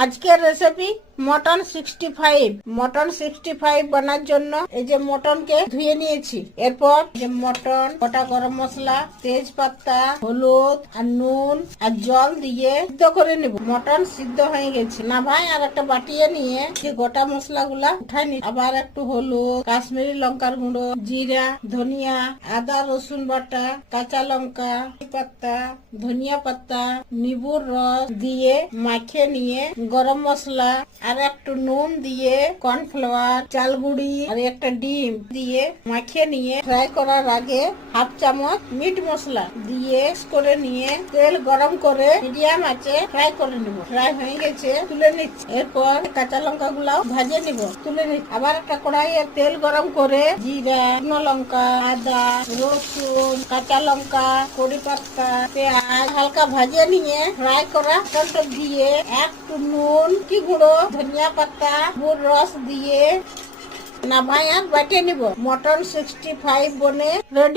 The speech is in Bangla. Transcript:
আজকের রেসিপি মটন 65। মটন 65 বানার জন্য এই যে মটনকে ধুয়ে নিয়েছি। এরপর যে মটন, গোটা গরম মশলা, তেজপাতা, হলুদ আর নুন আর জল দিয়ে সিদ্ধ করে নিব। মটন সিদ্ধ হয়ে গেছে না ভাই, আর একটা বাটিয়ে নিয়ে যে গোটা মশলা গুলা উঠাই নি। আবার একটু হলুদ, কাশ্মীরি লঙ্কার গুঁড়ো, জিরা, ধনিয়া, আদা রসুন বাটা, কাঁচা লঙ্কা, পাতা, ধনিয়া পাতা, নিবুর রস দিয়ে মাখিয়ে নিয়ে গরম মশলা আর একটু নুন দিয়ে কর্নফ্লাওয়ার, চাল গুঁড়ি আর একটা ডিম দিয়ে মাখিয়ে নিয়ে ফ্রাই করার আগে হাফ চামচ মিট মশলা দিয়ে করে নিয়ে তেল গরম করে মিডিয়াম আঁচে ফ্রাই করে নিব। ফ্রাই হয়ে গেছে, তুলে নিচ্ছি। এরপর কাঁচা লঙ্কা গুলাও ভাজে নিব, তুলে নিচ্ছি। আবার একটা কড়াইয়ে তেল গরম করে জিরা, শুকনো লঙ্কা, আদা রসুন, কাঁচা লঙ্কা, কড়ি পাতা, পেঁয়াজ হালকা ভাজে নিয়ে ফ্রাই করা টমেটো দিয়ে একটু নুন কি গুঁড়ো, ধনিয়া পাতা, গুড় রস দিয়ে নামায় আর বাটিয়ে নিব। মটন 65 বনে রেডি।